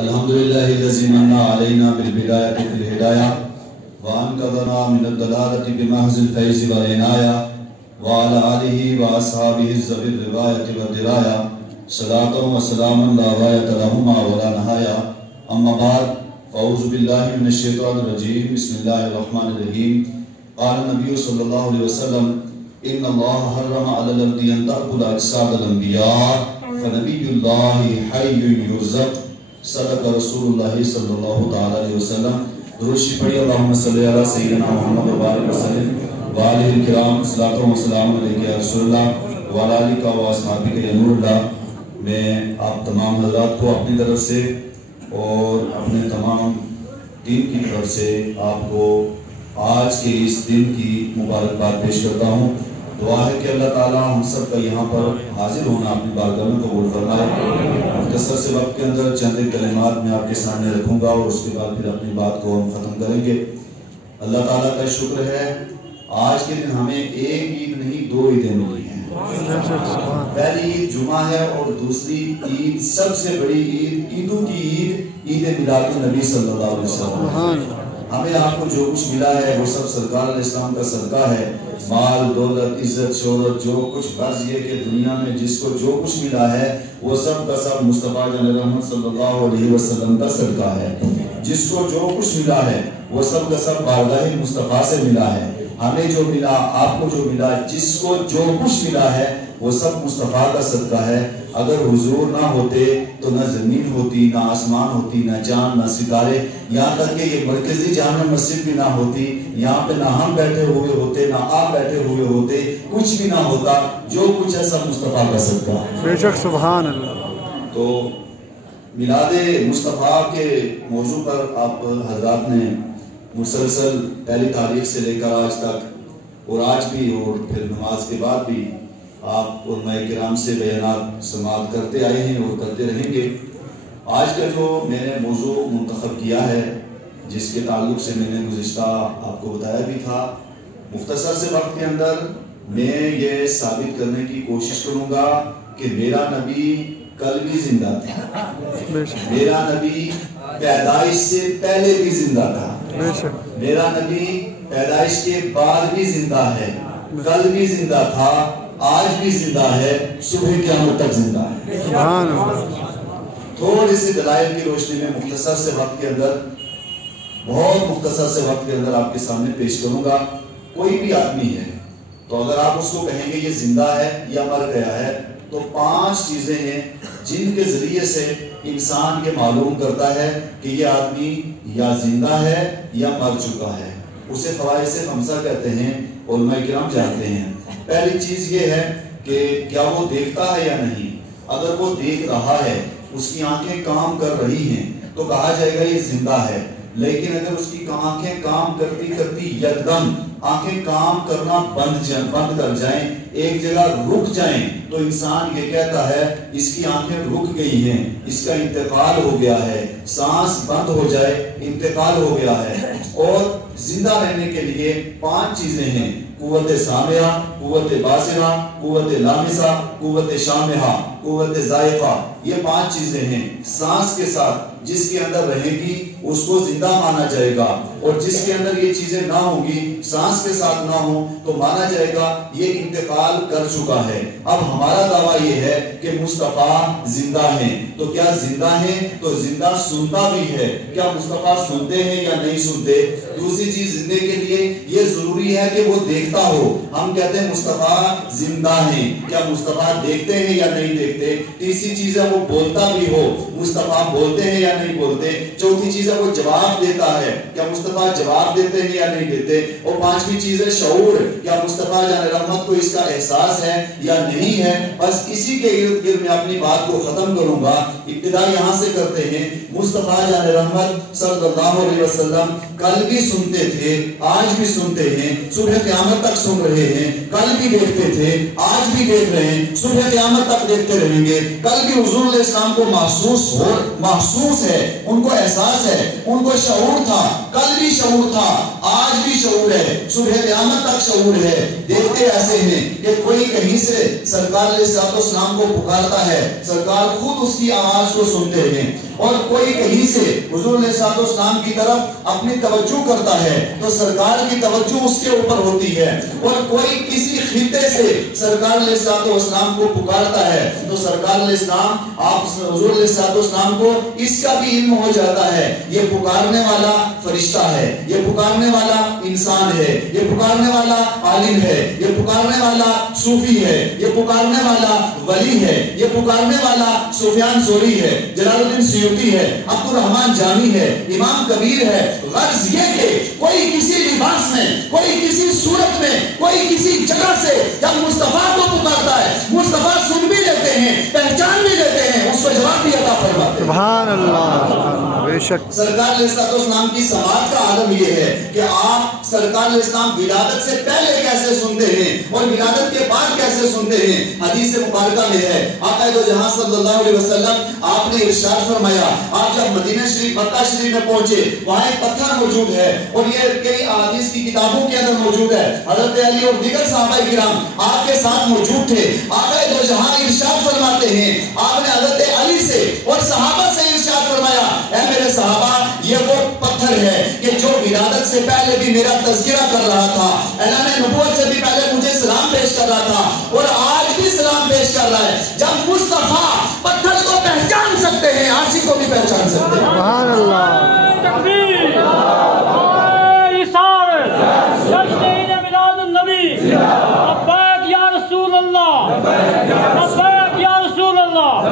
الحمدللہ الذی من علینا بالبدایۃ فی الہدایہ وانقذنا من الضلالۃ بمحض الفیض والعنایہ وعلی آلہ واصحابہ ذوی الرعایۃ والدرایہ صلاۃ و سلام لا غایۃ لہما ولا نہایہ اما بعد فاعوذ باللہ من الشیطان الرجیم بسم اللہ الرحمن الرحیم قال نبی صلی اللہ علیہ وسلم ان اللہ حرم علی الارض ان تأکل اجساد الانبیاء فنبی اللہ حی یرزق صدق رسول اللہ صلی اللہ تعالی علیہ وسلم. درود پڑھی اللہم صلی علی سیدنا محمد و بارک وسلم وآلہ الکرام صلاۃ و سلام علیک یا رسول اللہ وعلی آلک و اصحابک یا نور اللہ. میں آپ تمام حضرات کو اپنی طرف سے اور اپنے تمام ٹیم کی طرف سے آپ کو آج کے اس دن کی مبارکباد پیش کرتا ہوں. دعا ہے کہ اللہ تعالیٰ ہم سب کا یہاں پر حاضر ہونا اپنی بارگاہ میں قبول فرمائے. مختصر سے وقت کے اندر چند کلمات میں آپ کے سامنے رکھوں گا اور اس کے بعد پھر اپنی بات کو ہم ختم کریں گے. اللہ تعالیٰ کا شکر ہے آج کے دن ہمیں ایک عید نہیں 2 عیدیں ملی ہیں. پہلی عید جمعہ ہے اور دوسری عید سب سے بڑی عید عیدوں کی عید میلاد النبی صلی اللہ علیہ وسلم. ہمیں آپ کو جو کچھ ملا ہے وہ سب سرکار علیہ السلام کا صدقہ ہے. مال دولت عزت شہرت جو کچھ فرض یہ کہ دنیا میں جس کو جو کچھ ملا ہے وہ سب کا سب مصطفیٰ جان رحمت صلی اللہ علیہ وسلم کا صدقہ ہے. جس کو جو کچھ ملا ہے وہ سب کا سب بارگاہ مصطفیٰ سے ملا ہے. ہمیں جو ملا آپ کو جو ملا جس کو جو کچھ ملا ہے وہ سب مصطفیٰ کا صدقہ ہے. اگر حضور نہ ہوتے تو نہ زمین ہوتی نہ آسمان ہوتی نہ چاند نہ ستارے یہاں تک کہ یہ مرکزی جامع مسجد بھی نہ ہوتی. یہاں پہ نہ ہم بیٹھے ہوئے ہوتے نہ آپ بیٹھے ہوئے ہوتے کچھ بھی نہ ہوتا. جو کچھ ہے سب مصطفیٰ کا صدقہ. بے شک سبحان اللہ. تو میلاد مصطفیٰ کے موضوع پر آپ حضرات نے مسلسل پہلی تاریخ سے لے کر آج تک اور آج بھی اور پھر نماز کے بعد بھی آپ علماء کرام سے بیانات سماعت کرتے آئے ہیں اور کرتے رہیں گے. آج کا جو میں نے موضوع منتخب کیا ہے جس کے تعلق سے میں نے گزشتہ آپ کو بتایا بھی تھا, مختصر سے وقت کے اندر میں یہ ثابت کرنے کی کوشش کروں گا کہ میرا نبی کل بھی زندہ تھا, میرا نبی پیدائش سے پہلے بھی زندہ تھا, میرا نبی پیدائش کے بعد بھی زندہ ہے, کل بھی زندہ تھا, آج بھی زندہ ہے, صبح قیامت تک زندہ ہے. تھوڑی سی دلائل کی روشنی میں مختصر سے وقت کے اندر بہت مختصر سے وقت کے اندر آپ کے سامنے پیش کروں گا. کوئی بھی آدمی ہے تو اگر آپ اس کو کہیں گے یہ زندہ ہے یا مر گیا ہے تو 5 چیزیں ہیں جن کے ذریعے سے انسان کے معلوم کرتا ہے کہ یہ آدمی یا زندہ ہے یا مر چکا ہے. اسے فوائد خمسہ کہتے ہیں, علماء کرام جانتے ہیں. پہلی چیز یہ ہے کہ کیا وہ دیکھتا ہے یا نہیں. اگر وہ دیکھ رہا ہے, اس کی آنکھیں کام کر رہی ہیں تو کہا جائے گا یہ زندہ ہے. لیکن اگر اس کی آنکھیں کام کرتی کرتی یکدم آنکھیں کام کرنا بند کر جائیں, ایک جگہ رک جائیں, تو انسان یہ کہتا ہے اس کی آنکھیں رک گئی ہیں, اس کا انتقال ہو گیا ہے. سانس بند ہو جائے, انتقال ہو گیا ہے. اور زندہ رہنے کے لیے 5 چیزیں ہیں: قوت سامعہ, قوت باصرہ, قوت لامسہ, قوت شامہہ, قوت ذائقہ. یہ 5 چیزیں ہیں. سانس کے ساتھ جس کے اندر رہے گی اس کو زندہ مانا جائے گا, اور جس کے اندر یہ چیزیں نہ ہوں گی, سانس کے ساتھ نہ ہوں, تو مانا جائے گا یہ انتقال کر چکا ہے. اب ہمارا دعویٰ یہ ہے کہ مصطفیٰ زندہ ہیں. تو کیا زندہ ہیں؟ تو زندہ سنتا بھی ہے. کیا مصطفیٰ سنتے ہیں یا نہیں سنتے؟ دوسری چیز زندے کے لیے یہ ضروری ہے کہ وہ دیکھتا ہو. ہم کہتے ہیں مصطفیٰ زندہ ہیں, کیا مصطفیٰ دیکھتے ہیں یا نہیں دیکھتے؟ تیسری چیز ہے وہ بولتا بھی ہو, مصطفیٰ بولتے ہیں یا نہیں بولتے؟ چوتھی چیز ہے وہ جواب دیتا ہے, کیا مصطفیٰ جواب دیتے ہیں یا نہیں دیتے؟ اور 5ویں چیز ہے شعور, کیا مصطفیٰ جان رحمت کو اس کا احساس ہے یا نہیں ہے؟ بس اسی کے ارد گرد میں اپنی بات کو ختم کروں گا. ابتدا یہاں سے کرتے ہیں. مصطفیٰ جان رحمت صلی اللہ علیہ وسلم کل بھی سنتے تھے, آج بھی سنتے ہیں, صبح قیامت تک سن رہے رہے ہیں، کل بھی دیکھتے تھے، آج بھی دیکھ رہے ہیں، صبح قیامت تک دیکھتے رہیں گے۔ کل بھی حضور علیہ السلام کو محسوس ہے، ان کو احساس ہے، ان کو شعور تھا، کل بھی شعور تھا، آج بھی شعور ہے، صبح قیامت تک شعور ہے۔ دیکھتے ایسے ہیں کہ کوئی کہیں سے سرکار علیہ السلام کو پکارتا ہے، سرکار خود اس کی آواز کو سنتے ہیں، اور کوئی کہیں سے حضور علیہ السلام کی طرف اپنی توجہ کرتا ہے تو سرکار کی توجہ اس کے اوپر ہوتی ہے، اور کوئی کسی خطے سے سرکار علیہ السلام کو پکارتا ہے تو سرکار علیہ السلام حضور علیہ السلام کو اس کا بھی علم ہو جاتا ہے، یہ پکارنے والا فرشتہ ہے، یہ پکارنے والا انسان ہے، یہ پکارنے والا عالم ہے، یہ پکارنے والا صوفی ہے، یہ پکارنے والا ولی ہے، یہ پکارنے والا سفیان ثوری ہے، جلال الدین سیوطی ہے، عبد الرحمن جامی ہے، امام کبیر ہے۔ غرض یہ کہ کوئی کسی لباس میں، کوئی کسی صورت میں، کوئی کسی جگہ سے جب مصطفیٰ کو پکارتا ہے، مصطفیٰ سن بھی لیتے ہیں، پہچان بھی لیتے ہیں، اس کو جواب بھی عطا فرماتے ہیں۔ سبحان اللہ، بے شک۔ سرکار علیہ السلام کی سماعت کا عالم یہ ہے کہ آپ سرکار علیہ السلام ولادت سے پہلے کیسے سنتے ہیں اور ولادت کے بعد کیسے سنتے ہیں۔ حدیث مبارکہ میں ہے، آقا دو جہاں صلی اللہ علیہ وسلم آپ نے ارشاد فرمایا، آپ جب مدینہ شریف مکہ شریف میں پہنچے، وہاں ایک پتھر موجود ہے اور یہ کئی احادیث کی کتابوں کے اندر موجود ہے، حضرت علی اور دیگر صحابہ کرام آپ کے ساتھ موجود تھے۔ آقا دو جہاں ارشاد فرماتے ہیں، آپ نے حضرت علی سے اور صحابہ سے ارشاد فرمایا، اے میرے صحابہ، یہ وہ پتھر ہے کہ جو ولادت سے پہلے بھی میرا تذکرہ کر رہا تھا، اعلان نبوت سے بھی پہلے مجھے سلام پیش کر رہا تھا اور آج بھی سلام پیش کر رہا ہے۔ جب مصطفیٰ پتھر کو پہچان سکتے ہیں، عارضی کو بھی پہچان سکتے ہیں۔ سبحان اللہ، تکبیر، اِشارت، جشن میلاد النبی، لبیک یا رسول اللہ، لبیک یا رسول اللہ۔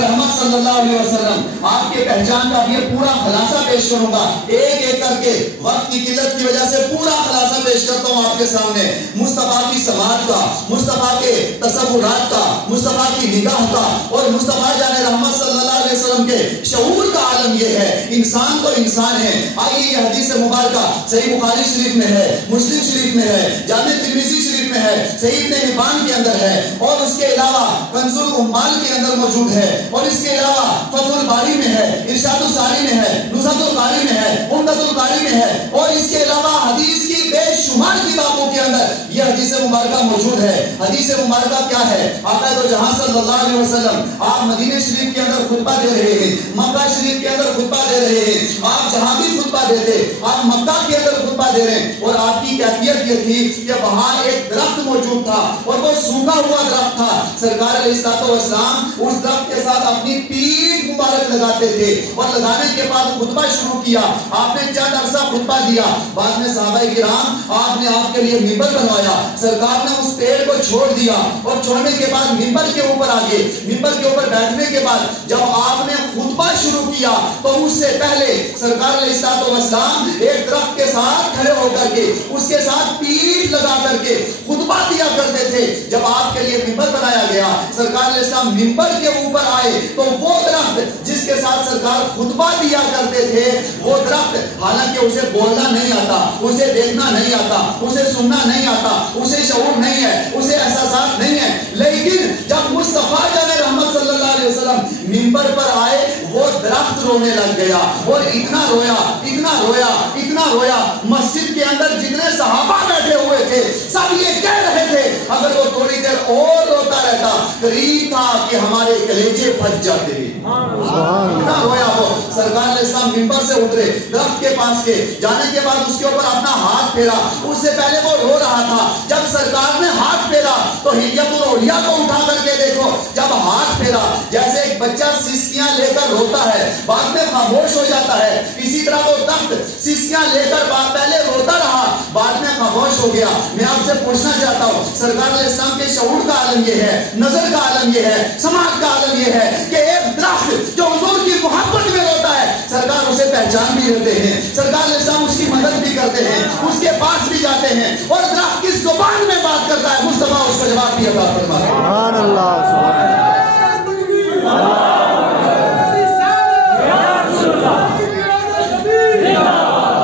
رحمت صلی اللہ علیہ وسلم آپ کے پہچان کا یہ پورا خلاصہ پیش کروں گا، ایک ایک کر کے، وقت کی قلت کی وجہ سے پورا خلاصہ پیش کرتا ہوں آپ کے سامنے۔ مصطفیٰ کی سماعت کا، مصطفیٰ کے تصورات کا، مصطفیٰ کی نگاہ کا اور مصطفیٰ جان رحمت صلی اللہ علیہ وسلم کے شعور کا عالم یہ ہے۔ انسان تو انسان ہے۔ آئیے یہ حدیث مبارکہ صحیح بخاری شریف میں ہے، مسلم شریف میں ہے، جامع ترمذی شریف میں ہے، صحیح ابن حبان کے اندر ہے، اور اس کے علاوہ کنز الاموال کے اندر موجود ہے، اور اس کے علاوہ فتح الباری میں ہے، ارشاد الساری میں ہے، نزہت القاری میں ہے، عمدۃ القاری میں ہے، اور اس کے علاوہ حدیث کی بے شمار کتابوں کے اندر یہ حدیث مبارکہ موجود ہے۔ حدیث مبارکہ کیا ہے؟ آقا دو جہاں صلی اللہ علیہ وسلم آپ مدینہ شریف کے اندر خطبہ دے رہے ہیں، مکہ شریف کے اندر خطبہ دے رہے ہیں، آپ جہاں بھی خطبہ دیتے، آپ مکہ کے اندر خطبہ دے رہے ہیں، اور آپ کی کیفیت یہ تھی کہ وہاں ایک درخت موجود تھا اور وہ سوکھا ہوا درخت تھا۔ سرکار علیہ السلام اس درخت کے ساتھ اپنی پیٹھ مبارک لگاتے تھے، اور لگانے کے بعد خطبہ شروع کیا۔ آپ نے چند عرصہ خطبہ دیا، بعد میں صحابہ کرام آپ نے آپ کے لیے منبر بنوایا، سرکار نے اس پیڑ کو چھوڑ دیا، اور چھوڑنے کے بعد منبر کے اوپر آگے، منبر کے اوپر بیٹھنے کے بعد جب آپ نے خطبہ شروع کیا تو اس سے پہلے سرکار علیہ السلام ایک درخت کے ساتھ کھڑے ہو کر کے اس کے ساتھ پیٹھ لگا کر کے خطبہ دیا کرتے تھے۔ جب آپ کے لیے منبر بنایا گیا، سرکار علیہ السلام منبر کے اوپر آئے تو وہ درخت جس کے ساتھ سرکار خطبہ دیا کرتے تھے، وہ درخت حالانکہ اسے بولنا نہیں آتا، اسے دیکھنا نہیں آتا، اسے سننا نہیں آتا، اسے شعور نہیں ہے، اسے احساسات نہیں ہے، لیکن جب مصطفیٰ جان رحمت صلی اللہ علیہ وسلم منبر پر آئے، وہ درخت رونے لگ گیا، اور اتنا رویا، اتنا رویا، اتنا رویا، مسجد کے اندر جتنے صحابہ بیٹھے ہوئے تھے سب یہ کہہ رہے تھے اگر وہ تھوڑی دیر اور روتا رہتا قریب تھا کہ ہمارے کلیجے پھٹ جاتے۔ اتنا رویا وہ۔ سرکار علیہ السلام منبر سے اترے، درخت کے پاس کے جانے کے بعد اس کے اوپر اپنا ہاتھ پھیرا، اس سے پہلے وہ رو رہا تھا، جب سرکار نے ہاتھ پھیرا تو ہلیت الاولیاء کو اٹھا کر کے دیکھو، جب ہاتھ پھیرا جیسے ایک بچہ سسکیاں لے کر روتا ہے بعد میں خاموش ہو جاتا ہے، اسی طرح وہ درخت سسکیاں لے کر پہلے روتا رہا بعد میں خاموش ہو گیا۔ میں آپ سے پوچھنا چاہتا ہوں، سرکار علیہ السلام کے شعور کا عالم یہ ہے، نظر کا عالم یہ ہے، سماعت کا عالم یہ ہے کہ ایک درخت جو حضور کی محبت میں روتا ہے، سرکار اسے پہچان بھی لیتے ہیں، سرکار علیہ السلام اس کی مدد بھی کرتے ہیں، اس کے پاس بھی جاتے ہیں، اور درخت کس زبان میں بات کرتا ہے مصطفیٰ اس کو جواب بھی عطا فرماتے ہیں۔ سبحان اللہ، سبحان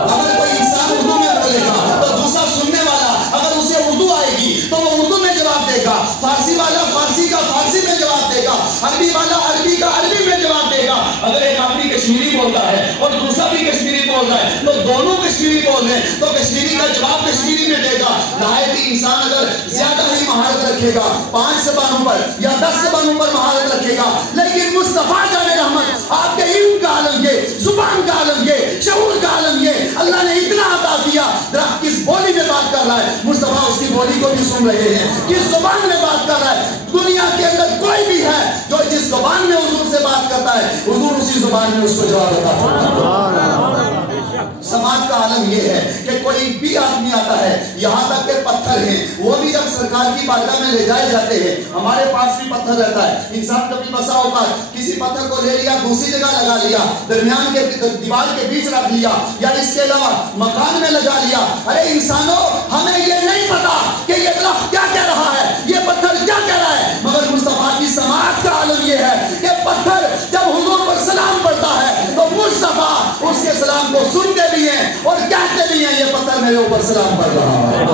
اگر کوئی انسان اردو میں بولے گا تو دوسرا سننے والا اگر اسے اور دوسرا بھی کشمیری بول رہا ہے، تو دونوں کشمیری بول رہے ہیں، تو کشمیری کا جواب کشمیری میں دے گا۔ نہایت ہی انسان اگر زیادہ ہی مہارت رکھے گا، 5 زبانوں پر یا 10 زبانوں پر مہارت رکھے گا، لیکن مصطفیٰ جان رحمت آپ کے علم کا عالم یہ، زبان کا عالم یہ، شعور کا عالم یہ، اللہ نے اتنا عطا کیا۔ درخت کس بولی میں بات کر رہا ہے، مصطفیٰ اس کی بولی کو بھی سن رہے ہیں، کس زبان میں بات کر رہا ہے۔ دنیا کے اندر کوئی بھی ہے جو جس زبان میں حضور سے بات کرتا ہے، حضور اسی زبان میں اس کو جواب دیتا ہے۔ سماج کا عالم یہ ہے کہ کوئی بھی آدمی آتا ہے، یہاں تک کہ پتھر ہیں، وہ بھی جب سرکار کی بارگاہ میں لے جائے جاتے ہیں، ہمارے پاس بھی پتھر رہتا ہے، انسان کبھی بسا اوقات کسی پتھر کو لے لیا، دوسری جگہ لگا لیا، درمیان کے دیوار کے بیچ رکھ لیا، یا اس کے علاوہ مکان میں لگا لیا۔ ارے انسانوں، ہمیں یہ نہیں پتا کہ یہ درخت کیا کہہ رہا ہے، یہ پتھر کیا کہہ رہا ہے، مگر مصطفیٰ کی سماعت کا عالم یہ ہے کہ پتھر جب حضور پر سلام پڑھتا ہے تو مصطفیٰ اس کے سلام کو سنتے بھی ہیں اور کہتے بھی ہیں یہ پتھر میرے اوپر سلام پڑھ رہا ہے۔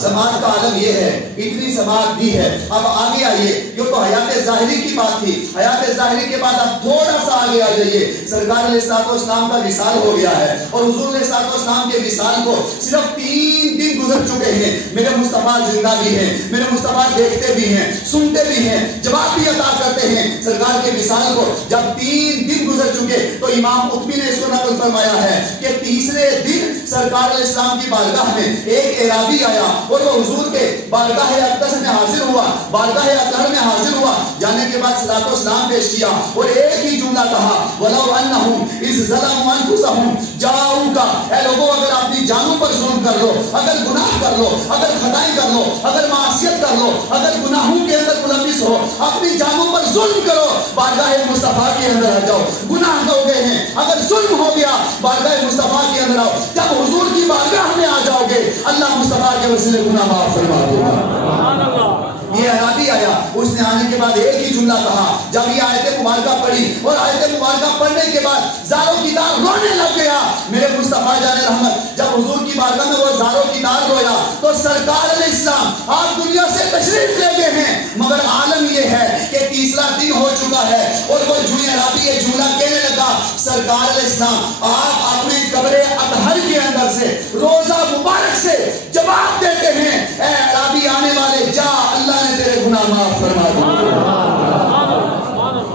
سماعت کا عالم یہ ہے، اتنی سماعت دی ہے۔ اب آگے آئیے، یہ تو حیات ظاہری کی بات تھی، حیات ظاہری کے بعد اب تھوڑا سا آگے آ جائیے۔ سرکار علیہ الصلوۃ والسلام کا وصال ہو گیا ہے، اور حضور علیہ الصلوۃ والسلام کے وصال کو صرف 3 دن گزر چکے ہیں۔ میرے مصطفیٰ زندہ بھی ہیں، میرے مصطفیٰ دیکھتے بھی ہیں، سنتے بھی ہیں، جواب بھی عطا کرتے ہیں۔ سرکار کے وصال کو جب 3 دن گزر چکے تو امام قطبی نے اس کو نقل فرمایا ہے کہ تیسرے دن سرکار علیہ السلام کی بارگاہ میں ایک اعرابی آیا اور وہ حضور کے بارگاہ اقدس میں حاضر ہوا، بارگاہ اطہر میں حاضر ہوا، جانے کے بعد صلاۃ و سلام پیش کیا اور ایک ہی جملہ کہا، وَلَوْ أَنَّهُمْ إِذْ ظَلَمُوا أَنفُسَهُمْ جَاءُوكَ، اے لوگوں اگر اپنی جانوں پر ظلم کر لو، اگر گناہ کر لو، اگر خطائیں کر لو، اگر معصیت کر لو، اگر گناہوں کے اندر ملوث ہو، اپنی جانوں پر ظلم کرو، بارگاہ مصطفیٰ کے اندر آ جاؤ۔ گناہ ہو گئے ہیں، اگر ظلم ہو گیا، بارگاہ مصطفیٰ کے اندر آؤ۔ جب حضور کی بارگاہ میں آ جاؤ گے، اللہ مصطفیٰ کے وسیلے گناہ معاف فرما دے گا۔ یہ اعرابی آیا، اس نے آنے کے بعد ایک ہی جملہ کہا۔ جب یہ آیت مبارکہ پڑھی اور آیت مبارکہ پڑھنے کے بعد زاروں کی دار رونے لگ گیا۔ میرے مصطفیٰ جان رحمت جب حضور کی بارگاہ میں وہ زاروں کی دار رویا تو سرکار علیہ السلام آپ دنیا سے تشریف لے گئے ہیں، مگر عالم یہ ہے کہ تیسرا دن ہو چکا ہے اور وہ اعرابی یہ جملہ کہنے لگا، سرکار علیہ السلام آپ اپنے قبر اطہر کے اندر سے روزہ مبارک سے جواب دیتے ہیں، اے اعرابی آنے والے جا، اللہ نے تیرے گناہ معاف فرما دیے۔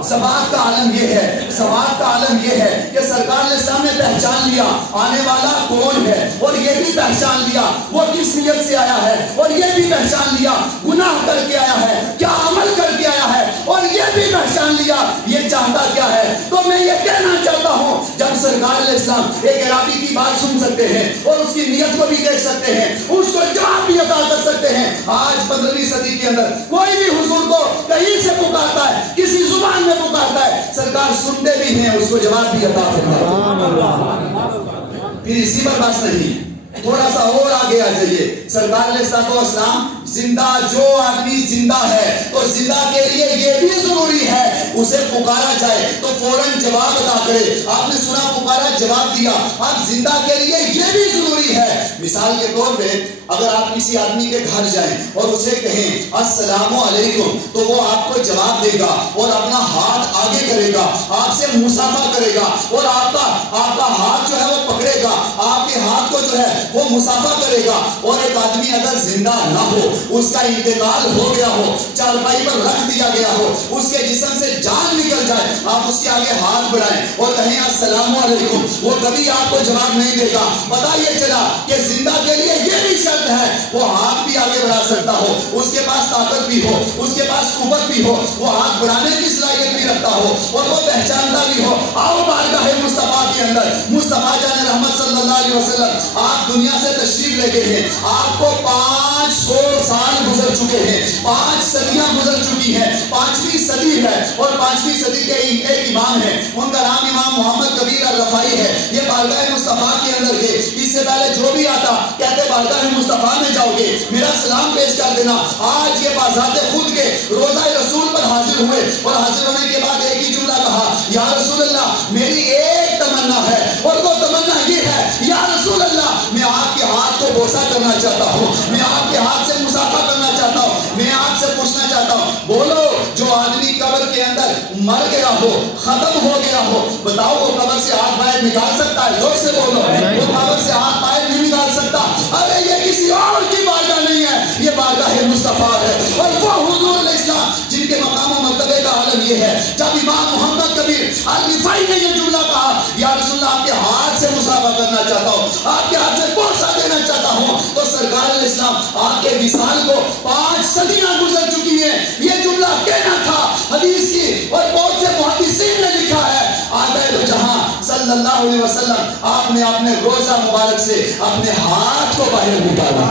سماعت کا عالم یہ ہے، سماعت کا عالم یہ ہے کہ سرکار علیہ السلام نے پہچان لیا آنے والا کون ہے، اور یہ بھی پہچان لیا وہ کس نیت سے آیا ہے، اور یہ بھی پہچان لیا گناہ کر کے آیا ہے، کیا عمل کر کے آیا ہے، اور یہ بھی پہچان لیا یہ چاہتا کیا ہے۔ تو میں یہ کہنا چاہتا ہوں، جب سرکار علیہ السلام ایک اعرابی کی بات سن سکتے ہیں اور اس کی نیت کو بھی دیکھ سکتے ہیں، اس کو جواب بھی عطا کر سکتے ہیں، آج 15ویں صدی کے اندر کوئی بھی حضور کو کہیں سے پکارتا ہے، کسی زبان میں پکارتا ہے، سرکار سنتے بھی ہیں، اس کو جواب بھی عطا فرماتے ہیں۔ پھر اسی پر بس نہیں، تھوڑا سا اور آگے آ جائیے۔ سرکار علیہ السلام زندہ، جو آدمی زندہ ہے تو زندہ کے لیے یہ بھی ضروری ہے اسے پکارا جائے تو فوراً جواب ادا کرے۔ آپ نے سنا پکارا جواب دیا، اب زندہ کے لیے یہ بھی ضروری ہے۔ مثال کے طور پہ اگر آپ کسی آدمی کے گھر جائیں اور اسے کہیں السلام علیکم تو وہ آپ کو جواب دے گا اور اپنا ہاتھ آگے کرے گا، آپ سے مصافحہ کرے گا اور آپ کا ہاتھ جو ہے وہ پکڑے گا، آپ کے ہاتھ کو جو ہے وہ مصافحہ کرے گا۔ اور ایک آدمی اگر زندہ نہ ہو، اس کا انتقال ہو گیا ہو، چارپائی پر رکھ دیا گیا ہو، اس کے جسم سے جان نکل جائے، آپ اس کے آگے ہاتھ بڑھائیں اور کہیں السلام علیکم، وہ کبھی آپ کو جواب نہیں دے گا۔ پتہ یہ چلا کہ زندہ کے لیے یہ بھی شرط ہے وہ ہاتھ بھی آگے بڑھا سکتا ہو، اس کے پاس طاقت بھی ہو، اس کے پاس قوت بھی ہو، وہ ہاتھ بڑھانے کی صلاحیت بھی رکھتا ہو اور وہ پہچانتا بھی ہو۔ آؤ بارگاہ مصطفیٰ کے اندر، مصطفیٰ جان رحمت صلی اللہ علیہ وسلم آپ دنیا سے تشریف لے گئے ہیں، آپ کو 500 سال گزر چکے ہیں، 5 صدیاں گزر چکی ہیں، 5ویں صدی ہے اور 5ویں صدی کے ایک امام ہے، ان کا نام امام محمد کبیر الرفائی ہے۔ یہ بارگاہ مصطفیٰ کے اندر گئے، اس سے پہلے جو بھی آتا کہتے بارگاہ مصطفیٰ میں جاؤ گے میرا سلام پیش کر دینا۔ آج یہ بذات خود کے روضہ رسول پر حاضر ہوئے اور حاضر ہونے کے بعد ایک ہی جملہ کہا، یا رسول اللہ میری ایک تمنا ہے اور وہ تمنا یہ ہے، یا رسول اللہ میں آپ کے ہاتھ کو بوسہ کرنا چاہتا ہوں، میں آپ کے ہاتھ سے مصافحہ کرنا چاہتا ہوں، میں آپ سے پوچھنا چاہتا ہوں، بولو جو آدمی قبر کے اندر مر گیا ہو، ختم ہو گیا ہو، بتاؤ وہ قبر سے ہاتھ باہر نکال سکتا ہے؟ زور سے بولو، وہ قبر سے ہاتھ باہر نہیں نکال سکتا۔ ارے یہ کسی اور کی بارگاہ نہیں ہے، یہ بارگاہ مصطفیٰ ہے، اور وہ حضور علیہ السلام جن کے مقام و مرتبے کا عالم یہ ہے۔ جب امام محمد کبیر الرفاعی نے یہ جملہ کہا، یا رسول اللہ آپ کے ہاتھ سے مصافحہ کرنا چاہتا ہوں، آپ کے ہاتھ سے بوسہ دینا چاہتا ہوں، تو سرکار علیہ السلام آپ کے وصال کو 5 صدیاں گزر چکی ہیں، یہ جملہ کہنا تھا حدیث کی، اور بہت سے محدثین نے لکھا ہے۔ آقائے جہاں صلی اللہ علیہ وسلم آپ نے اپنے روزہ مبارک سے اپنے ہاتھ کو باہر نکالا،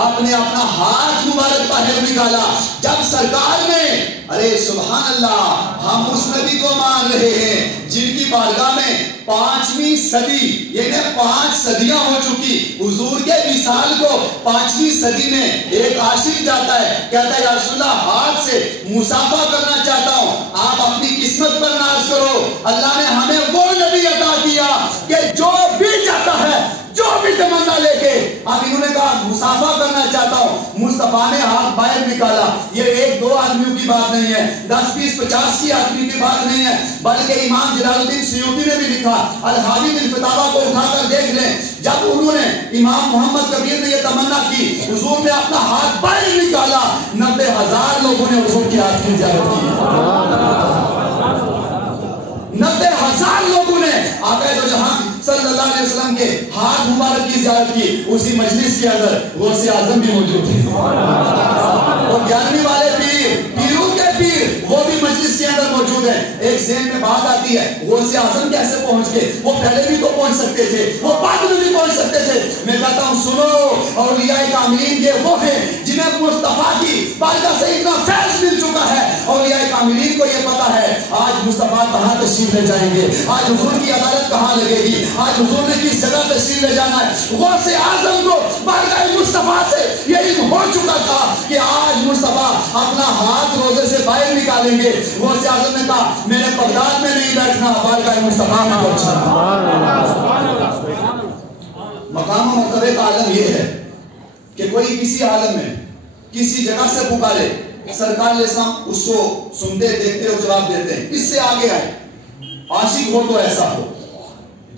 آپ نے اپنا ہاتھ مبارک باہر نکالا جب سرکار نے، ارے سبحان اللہ، ہم اس نبی کو مان رہے ہیں جن کی بارگاہ میں 5ویں صدی یعنی 5 صدیاں ہو چکی، حضور کے وصال کو 5ویں صدی میں ایک عاشق جاتا ہے، کہتا ہے یا رسول اللہ ہاتھ سے مصافحہ کرنا چاہتا ہوں، آپ اپنی قسمت پر ناز کرو۔ اللہ نے ہمیں وہ نبی عطا کیا کہ جو بھی جاتا ہے، جو بھی تمنا لے کے، اب انہوں نے کہا مصافحہ کرنا چاہتا ہوں، مصطفیٰ نے ہاتھ باہر نکالا۔ یہ 1-2 آدمیوں کی بات نہیں ہے، 10-20-50 کی آدمی کی بات نہیں ہے، بلکہ امام جلال الدین سیوطی نے بھی لکھا، الحاوی بالفتاوی کو اٹھا کر دیکھ لیں، جب انہوں نے امام محمد کبیر نے یہ تمنا کی، حضور نے اپنا ہاتھ باہر نکالا، 90,000 لوگوں نے حضور کے ہاتھ کی زیارت کی، 90,000 لوگوں نے آقا دو جہاں صلی اللہ علیہ وسلم کے ہاتھ مبارک کی زیارت کی۔ اسی مجلس کے اندر غوث اعظم بھی موجود تھے، اور 11ویں والے پیر، پیروں کے پیر، وہ بھی مجلس کے اندر موجود ہیں۔ ایک ذہن میں بات آتی ہے، غوث اعظم کیسے پہنچ گئے؟ وہ پہلے بھی تو پہنچ سکتے تھے، وہ بعد میں بھی پہنچ سکتے تھے۔ میں کہتا ہوں سنو، اولیاء کاملین یہ وہ ہیں جنہیں مصطفیٰ کی بارگاہ سے اتنا فیض مل چکا ہے، اولیاء کاملین کو یہ پتا ہے آج مصطفیٰ کہاں تشریف لے جائیں گے، آج حضور کی عدالت کہاں لگے گی، آج حضور نے کس جگہ تشریف لے جانا ہے۔ غوث اعظم کو بارگاہ مصطفیٰ سے یہ علم ہو چکا تھا کہ آج مصطفیٰ اپنا ہاتھ روزے سے باہر نکالیں گے۔ غوث اعظم نے کہا میں نے بغداد میں نہیں بیٹھنا، بارگاہ مصطفیٰ میں بیٹھنا۔ مقام و مرتبے کا عالم یہ ہے کہ کوئی کسی عالم میں کسی جگہ سے پکارے، سرکار علیہ السلام اس کو سنتے دیکھتے اور جواب دیتے ہیں۔ اس سے آگے آئے عاشق ہو تو ایسا ہو،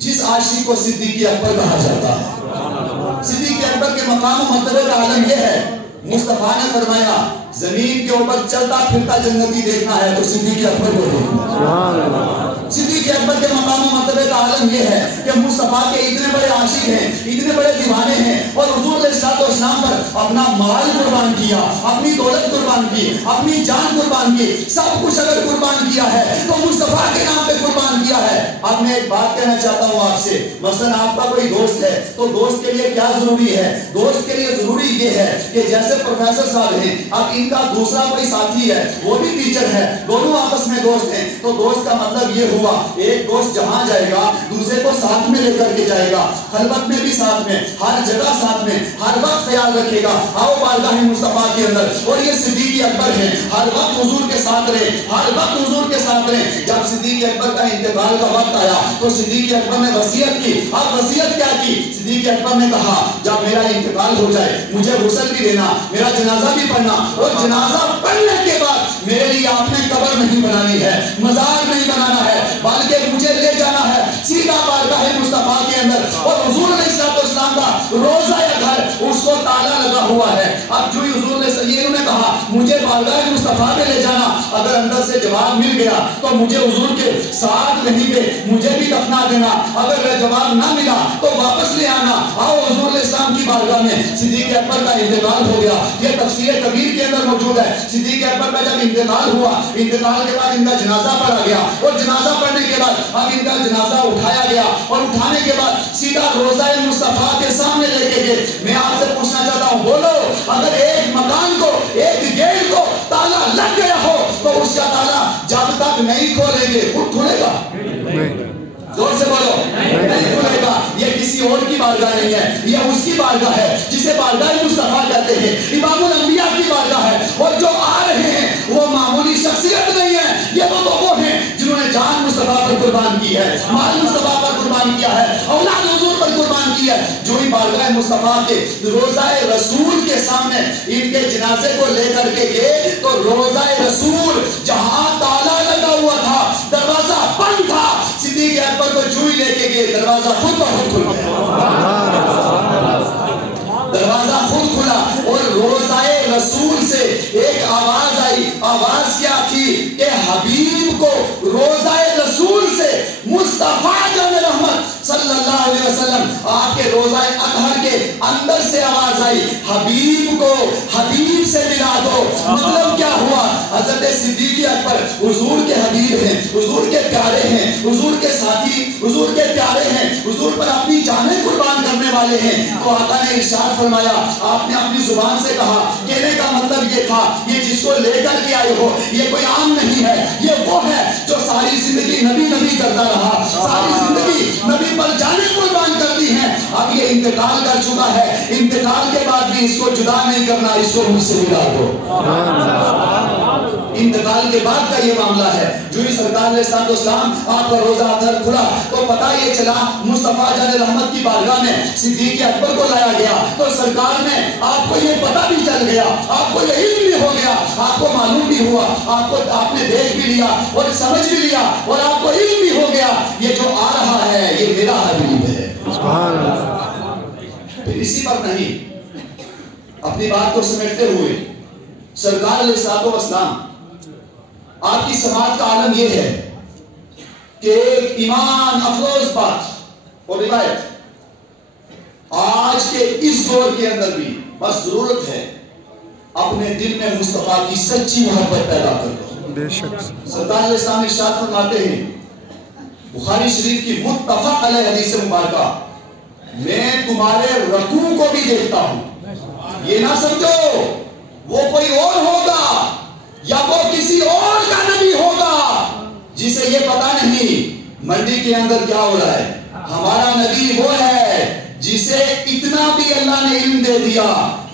جس عاشق کو صدیق اکبر کہا جاتا ہے۔ صدیق اکبر کے مقام و مرتبے کا عالم یہ ہے، مصطفیٰ نے فرمایا زمین کے اوپر چلتا پھرتا جنتی دیکھنا ہے تو صدیق اکبر کو دیکھنا۔ صدیق اکبر کے مقام و مرتبے کا عالم یہ ہے کہ مصطفیٰ کے اتنے بڑے عاشق ہیں، اتنے بڑے دیوانے ہیں، اور حضور علیہ السلام پر اپنا مال قربان کیا، اپنی دولت قربان کی، اپنی جان قربان کی، سب کچھ اگر قربان کیا ہے تو مصطفیٰ کے نام پہ قربان کیا ہے۔ اب میں ایک بات کہنا چاہتا ہوں آپ سے، مثلا آپ کا کوئی دوست ہے تو دوست کے لیے کیا ضروری ہے؟ دوست کے لیے ضروری یہ ہے کہ جیسے پروفیسر صاحب ہیں، اب ان کا دوسرا کوئی ساتھی ہے وہ بھی ٹیچر ہے، دونوں آپس میں دوست ہیں، تو دوست کا مطلب یہ ہوا ایک دوست جہاں جائے گا دوسرے کو ساتھ میں لے کر کے جائے گا، خلوت میں بھی ساتھ میں، ہر جگہ ساتھ میں، ہر وقت خیال رکھے گا آؤ بارگاہ مصطفیٰ کے اندر۔ اور یہ صدیق اکبر ہیں، ہر وقت حضور کے ساتھ رہے، ہر وقت حضور کے ساتھ رہے۔ جب صدیق اکبر کا انتقال کا وقت آیا تو صدیق اکبر نے وصیت کی۔ اب وصیت کیا کی؟ صدیق اکبر نے کہا جب میرا انتقال ہو جائے مجھے غسل بھی دینا، میرا جنازہ بھی پڑھنا، اور جنازہ پڑھنے کے بعد میرے لیے آپ نے قبر نہیں بنانی ہے، مزار نہیں بنانا ہے، بلکہ مجھے لے جانا ہے سیدھا بارگاہ مصطفیٰ کے اندر، اور حضور علیہ السلام کا روزہ یا گھر اس کو تالا لگا ہوا ہے۔ اب جو حضور نے انہوں نے کہا مجھے بارگاہ مصطفیٰ میں لے جانا، اگر اندر سے جواب مل گیا تو مجھے حضور کے ساتھ نہیں گے مجھے بھی دفنا دینا، اگر جواب نہ ملا تو واپس لے آنا۔ آؤ حضور علیہ السلام کی بارگاہ میں صدیق اکبر کا انتقال ہو گیا، یہ تفسیر کبیر کے اندر موجود ہے۔ صدیق اکبر کا جب انتقال ہوا، انتقال کے بعد ان کا جنازہ پڑھا گیا، اور جنازہ پڑھنے کے بعد اب ان کا جنازہ اٹھایا گیا، اور اٹھانے کے بعد سیدھا روضہ مصطفیٰ کے سامنے لے کے گئے۔ میں آپ سے پوچھنا چاہتا ہوں بولو اگر ایک مکان کو ایک گیٹ کو تالا لگ گیا ہو تو اس کا تالا جب تک نہیں کھولیں گے خود کھلے گا؟ زور سے بولو نہیں کھلے گا۔ یہ کسی اور کی بارگاہ نہیں ہے، یہ اس کی بارگاہ ہے جسے بارگاہ مصطفیٰ کہتے ہیں، امام الانبیاء کی بارگاہ ہے، اور جو آ رہے ہیں وہ معمولی شخصیت نہیں ہے، یہ وہ ہیں جنہوں نے جان مصطفیٰ پر قربان کی ہے، مال مصطفیٰ پر قربان قربان کیا ہے، اولاد حضور پر قربان کی ہے. جو ہی بارگاہ مصطفیٰ کے روضہ رسول کے سامنے ان کے جنازے کو لے کر کے گئے تو روضہ رسول جہاں تالا لگا ہوا تھا، دروازہ بند تھا، صدیق اکبر کو جو ہی لے کے گئے دروازہ خود بخود کھل گیا. دروازہ خود کھلا اور روضہ رسول سے ایک آواز آئی. آواز کیا تھی کہ حبیب کو روضہ رسول سے مصطفیٰ جان رحمت صلی اللہ علیہ وسلم آپ کے روضہ اطہر کے اندر سے آواز آئی، حبیب کو حبیب سے ملا دو. مطلب کیا ہوا؟ حضرت صدیق اکبر حضور کے حبیب ہیں، حضور کے پیارے ہیں، حضور کے ساتھی، حضور کے پیارے ہیں، حضور پر اپنی جانیں قربان کرنے والے ہیں. تو آقا نے ارشاد فرمایا، آپ نے اپنی زبان سے کہا، کہنے کا مطلب یہ تھا یہ جس کو لے کر کے آئے ہو یہ کوئی عام نہیں ہے، یہ وہ ہے جو ساری زندگی نبی نبی کرتا رہا، ساری زندگی نبی پر جانیں قربان کرتی ہیں. اب یہ انتقال کر چکا ہے، انتقال کے بعد بھی اس کو جدا نہیں کرنا، اس کو مجھ سے ملا دو. انتقال کے بعد کا یہ معاملہ ہے. جو ہی سرکار علیہ السلام آپ کا روضہ اطہر کھلا تو پتہ یہ چلا مصطفیٰ جان رحمت کی بارگاہ میں صدیق اکبر کو لایا گیا. تو سرکار نے آپ کو یہ پتہ بھی چل گیا، آپ کو یہ علم بھی ہو گیا، آپ کو معلوم بھی ہوا، آپ نے دیکھ بھی لیا اور سمجھ بھی لیا اور آپ کو علم بھی ہو گیا یہ جو آ رہا ہے یہ میرا حبیب ہے. سبحان اللہ. پھر اسی پر نہیں، اپنی بات کو سمیٹتے ہوئے سرکار علیہ السلام آپ کی سماعت کا عالم یہ ہے کہ ایک ایمان افروز بات اور روایت آج کے اس دور کے اندر بھی بس ضرورت ہے اپنے دل میں مصطفیٰ کی سچی محبت پیدا کر دو. بے شک سرکار علیہ السلام ارشاد فرماتے ہیں بخاری شریف کی متفق علیہ حدیث مبارکہ، میں تمہارے رکوع کو بھی دیکھتا ہوں. یہ نہ سمجھو وہ کوئی اور ہوگا یا وہ کسی اور کا نبی ہوگا جسے یہ پتا نہیں منڈی کے اندر کیا ہو رہا ہے. ہمارا نبی وہ ہے جسے اتنا بھی اللہ نے علم دے دیا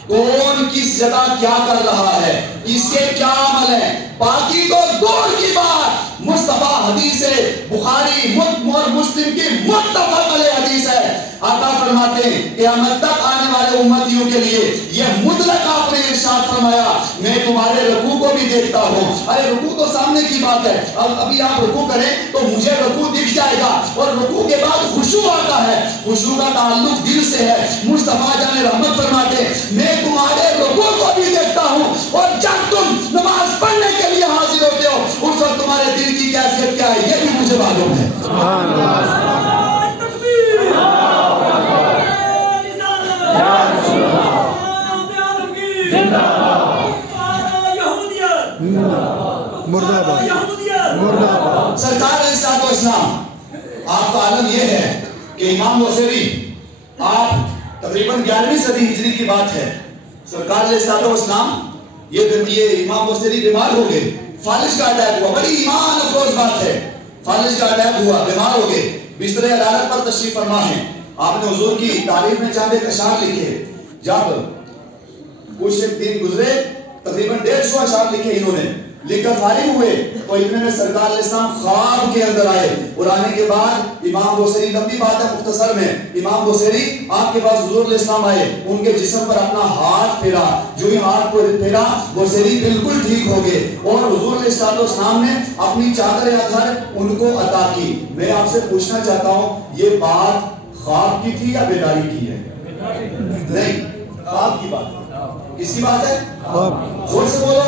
کون کس جگہ کیا کر رہا ہے، کس کے کیا عمل ہے. باقی تو دور کی بات مصطفیٰ حدیث بخاری اور مسلم کی متفق علیہ حدیث ہے. آقا فرماتے ہیں قیامت تک آنے والے امتیوں کے لیے یہ مطلق آپ نے ارشاد فرمایا میں تمہارے رکوع کو بھی دیکھتا ہوں. ارے رکوع تو سامنے کی بات ہے، ابھی آپ رکوع کریں تو مجھے رکوع دکھ جائے گا اور رکوع کے بعد خشوع آتا ہے، خشوع کا تعلق دل سے ہے. مصطفیٰ جان رحمت فرماتے ہیں میں تمہارے رکوع کو بھی دیکھتا ہوں اور جب تم نماز پڑھنے کے لیے حاضر ہوتے ہو اس وقت تمہارے دل کی کیفیت کیا ہے یہ بھی مجھے معلوم ہے. سبحان اللہ. سرکار علیہ السلام آپ کا عالم یہ ہے کہ امام بصری آپ تقریباً 11ویں صدی ہجری کی بات ہے. سرکار علیہ السلام یہ امام بصری بیمار ہو گئے، فالج کا اٹیک ہوا. بڑی ایمان افروز بات ہے، فالج کا اٹیک ہوا، بیمار ہو گئے، بستر عدالت پر تشریف فرما ہے. آپ نے حضور کی تعریف میں چاند اشعار لکھے. جب کچھ دن گزرے تقریباً 150 اشعار لکھے انہوں نے، لکھ کر فارغ ہوئے تو اتنے میں سرکار علیہ السلام خواب کے اندر آئے اور آنے کے بعد امام بصری، لمبی بات ہے مختصر میں، امام بصری آپ کے پاس حضور علیہ السلام آئے، ان کے جسم پر اپنا ہاتھ پھیرا. جو ہی ہاتھ کو پھیرا بصری بالکل ٹھیک ہو گئے اور حضور علیہ السلام نے اپنی چادر اطہر ان کو عطا کی. میں آپ سے پوچھنا چاہتا ہوں یہ بات خواب کی تھی یا بیداری کی ہے؟ نہیں، خواب کی بات. کس کی بات ہے؟ زور سے بولو.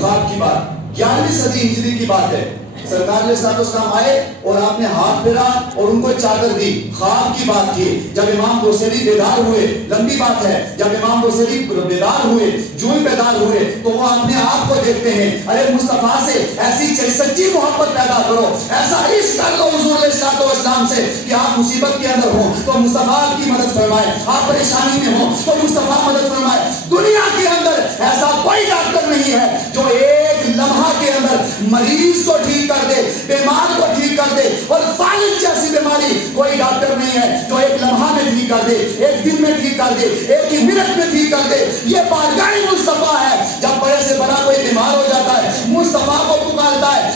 خواب کی بات. 11ویں صدی ہجری کی بات ہے. سرکار علیہ السلام آئے اور آپ نے ہاتھ پھیرا اور ان کو چادر دی. خواب کی بات تھی. جب امام بصری بیدار ہوئے، لمبی بات ہے، جب امام بصری بیدار ہوئے، جو ہی بیدار ہوئے تو وہ اپنے آپ کو دیکھتے ہیں ارے مصطفیٰ سے ایسی سچی محبت پیدا کرو، ایسا عشق کر لو حضور علیہ السلام سے کہ آپ مصیبت کے اندر ہوں تو مصطفیٰ کی مدد فرمائے، آپ پریشانی میں ہوں تو مصطفیٰ مدد فرمائے. دنیا کے اندر ایسا کوئی ڈاکٹر نہیں ہے جو ایک لمحہ کے اندر مریض کو ٹھیک کر دے، بیمار کو ٹھیک کر دے. اور فالج جیسی بیماری کوئی ڈاکٹر نہیں ہے جو ایک لمحہ میں ٹھیک کر دے، ایک دن میں ٹھیک کر دے، ایک ہی منٹ میں ٹھیک کر دے. یہ بارگاہ مصطفیٰ ہے. جب بڑے سے بڑا کوئی بیمار ہو جاتا ہے مصطفیٰ کو پکارتا ہے